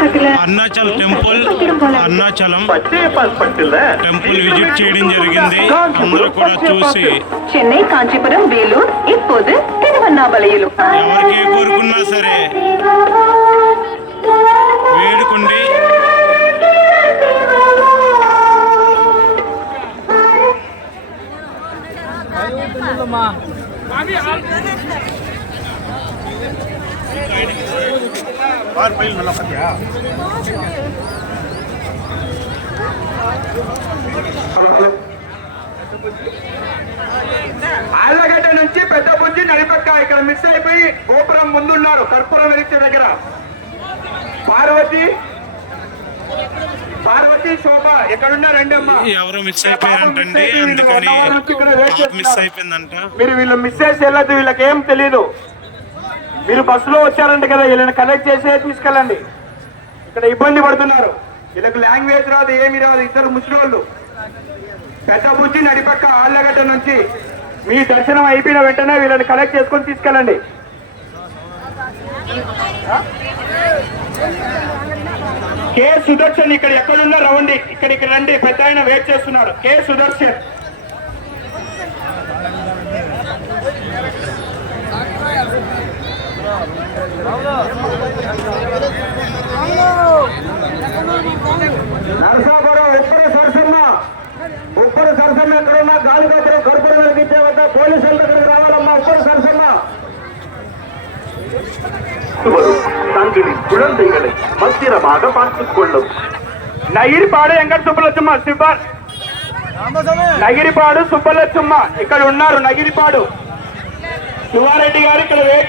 Arunachal temple Arunachalam temple visit చేయడం జరిగింది అందరూ కూడా చూసి చెన్నై కాంచీపురం వేలూర్ ఇప్పుడు తిరువన్నామలయులు ఎవరికి కోరుకున్నా సరే వేడుకుండి అమ్మా ఆళ్ళగడ్డ నుంచి పెద్ద బుజ్జి నడిపక్క ఇక్కడ మిస్ అయిపోయి గోపురం ముందున్నారు కర్పూరం వెలిచే దగ్గర. పార్వతి పార్వతి శోభ ఎక్కడున్నారండి అమ్మా. ఎవరు మిస్ అయిపోయారంటండి అందుకని పాప మిస్ అయిపోయిందంట. మీరు వీళ్ళు మిస్ చేసి వెళ్ళదు వీళ్ళకి ఏం తెలియదు మీరు బస్సులో వచ్చారంట కదా వీళ్ళని కలెక్ట్ చేసే తీసుకెళ్ళండి. ఇక్కడ ఇబ్బంది పడుతున్నారు. వీళ్ళకి లాంగ్వేజ్ రాదు ఏమి రాదు ఇద్దరు ముసలోళ్ళు. పెద్ద బుజ్జి నడిపక్క ఆళ్ళగడ్డ నుంచి. మీ దర్శనం అయిపోయిన వెంటనే వీళ్ళని కలెక్ట్ చేసుకొని తీసుకెళ్ళండి. కే సుదర్శన్ ఇక్కడ ఎక్కడున్నా రవండి ఇక్కడికి రండి పెద్ద ఆయన వెయిట్ చేస్తున్నాడు. కే సుదర్శన్. నరసాపురం ఉప్పుడు సరసమ్మ. ఉప్పుడు సరసమ్మ వద్ద పోలీసుల రావాలమ్మా ఉప్పుడు సరసమ్మ. నగిరిపాడు వెంకట సుబ్బలచ్చమ్మ సిఫార్ నగిరిపాడు సుబ్బలచ్చమ్మ ఇక్కడ ఉన్నారు నగిరిపాడు. శివారెడ్డి గారు ఇక్కడ వేచి